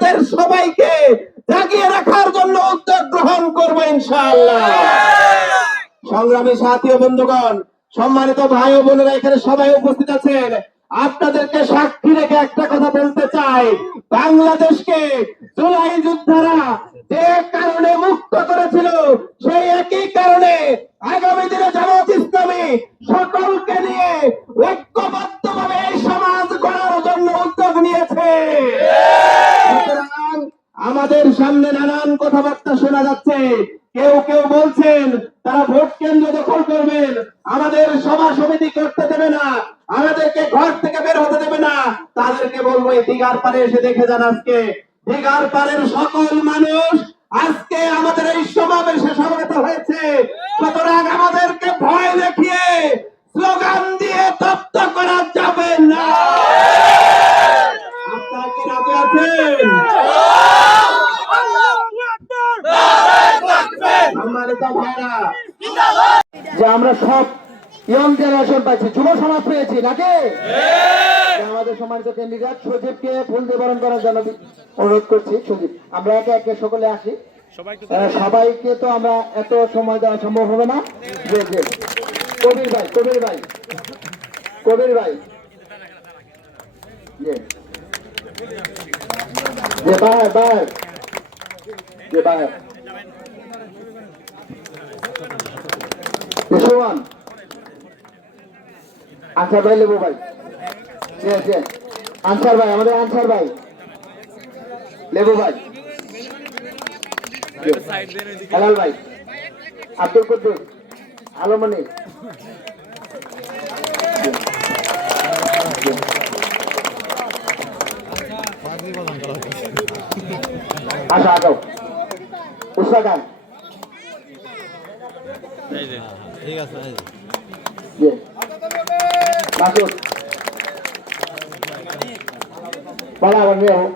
আপনাদের সবাইকে জাগিয়ে রাখার জন্য উদ্যোগ গ্রহণ করব ইনশাআল্লাহ। সংগ্রামী সাথী বন্ধুগণ, সম্মানিত ভাই ও বোনেরা, এখানে সবাই উপস্থিত আছেন। আপনাদেরকে সাক্ষী রেখে একটা কথা বলতে চাই। বাংলাদেশকে জুলাই যোদ্ধারা যে কারণে মুক্ত করেছিল, সেই একই কারণে আগামী দিনে জামাত ইসলামী সকলকে নিয়ে ঐক্যবদ্ধভাবে সামনে নানান কথাবার্তা শোনা যাচ্ছে। কেউ কেউ বলছেন, তারা ভোট কেন্দ্র দখল করবেন, আমাদের সভা সমিতি করতে দেবে না, আমাদেরকে ঘর থেকে বের হতে দেবে না। তাদেরকে বলব, এই দিঘার পারে এসে দেখে যান আজকে। দিঘার পারের সকল মানুষ আজকে আমাদের এই সমাবেশে সমবেত হয়েছে। সুতরাং আমাদেরকে ভয় দেখিয়ে স্লোগান দিয়ে তপ্ত করা যাবে না। যে আমরা সব ইয়ং জেনারেশন পাইছি। যুব সমাজ পেয়েছি নাকি? আমাদের সম্মানিত ক্যান্ডিডেট সজীবকে ফুল দিয়ে বরণ করার জন্য অনুরোধ করছি সজীব। আমরা একে একে সকলে আসি। সবাইকে তো আমরা এত সময় দেওয়া সম্ভব হবে না। কবির ভাই কবির ভাই। কবির ভাই। যে যে ভাই সুমান আনসার ভাই লেবু ভাই। আনসার ভাই, আমাদের আনসার ভাই। লেবু ভাই। হেলাল ভাই। আব্দুল কুদ্দুস। আলমনি। আসো আগাও খান ঠিক আছে বলা আবার মেয়ে হোক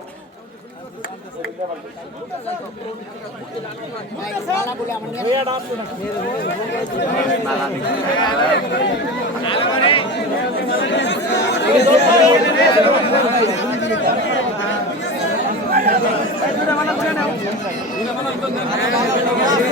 শাহিন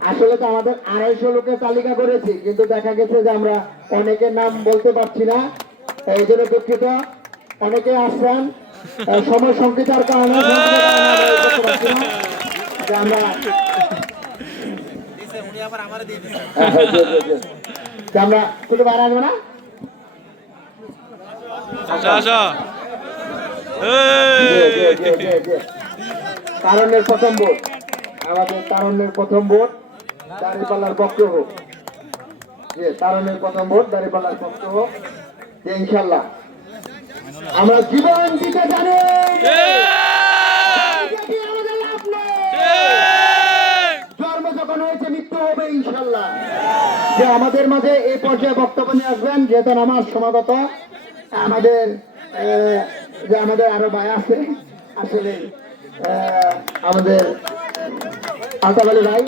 আসলে তো আমাদের আড়াইশো লোকের তালিকা করেছি কিন্তু দেখা গেছে যে আমরা অনেকের নাম বলতে পারছি না। এই জন্য দুঃখিত। অনেকে আসছেন। সময় সংকীর্তার কারণে আমরা কোনো বার না। তারণ্যের প্রথম ভোট। আমাদের তারণ্যের প্রথম ভোট। দাঁড়িপাল্লার পক্ষ হোক। জি তারণ্যের প্রথম ভোট দাঁড়িপাল্লার পক্ষ হোক ইনশাল্লাহ। আমরা জীবন দিতে জানি। জন্ম যখন হয়েছে মৃত্যু হবে ইনশাল্লাহ। যে আমাদের মাঝে এই পর্যায়ে বক্তব্য নিয়ে আসবেন যেহেতু আমার সমাগত আমাদের যে আমাদের আরও ভাই আছে আসলে আহ, আমাদের আলতাফ আলী ভাই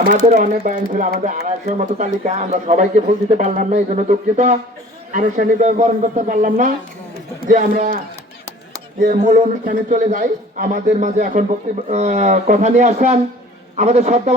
আমাদের অনেক বায়ান ছিল, আমাদের আড়াইশোর মতো তালিকা, আমরা সবাইকে ফুল দিতে পারলাম না এই জন্য দুঃখিত আনুষ্ঠানিকভাবে বরণ করতে পারলাম না, যে আমরা যে মূল অনুষ্ঠানে চলে যাই। আমাদের মাঝে এখন বক্তব্য কথা নিয়ে আসান আমাদের শ্রদ্ধা